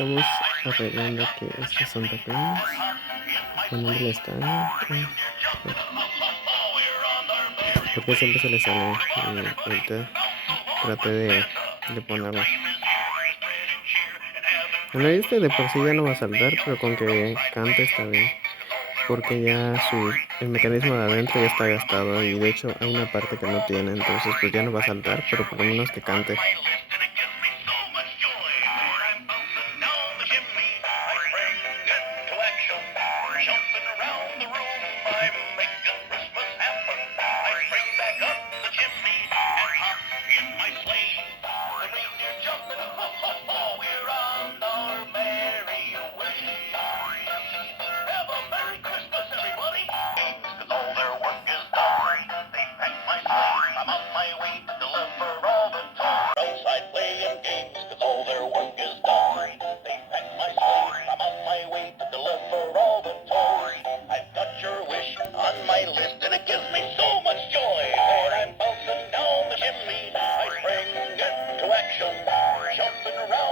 estamos arreglando aquí este Santa Claus, poniéndole esta, porque siempre se le sale y ahorita traté de ponerlo. Bueno, este de por sí ya no va a saltar, pero con que cante está bien, porque ya el mecanismo de adentro ya está gastado y de hecho hay una parte que no tiene, entonces pues ya no va a saltar, pero por lo menos que cante. Jumping around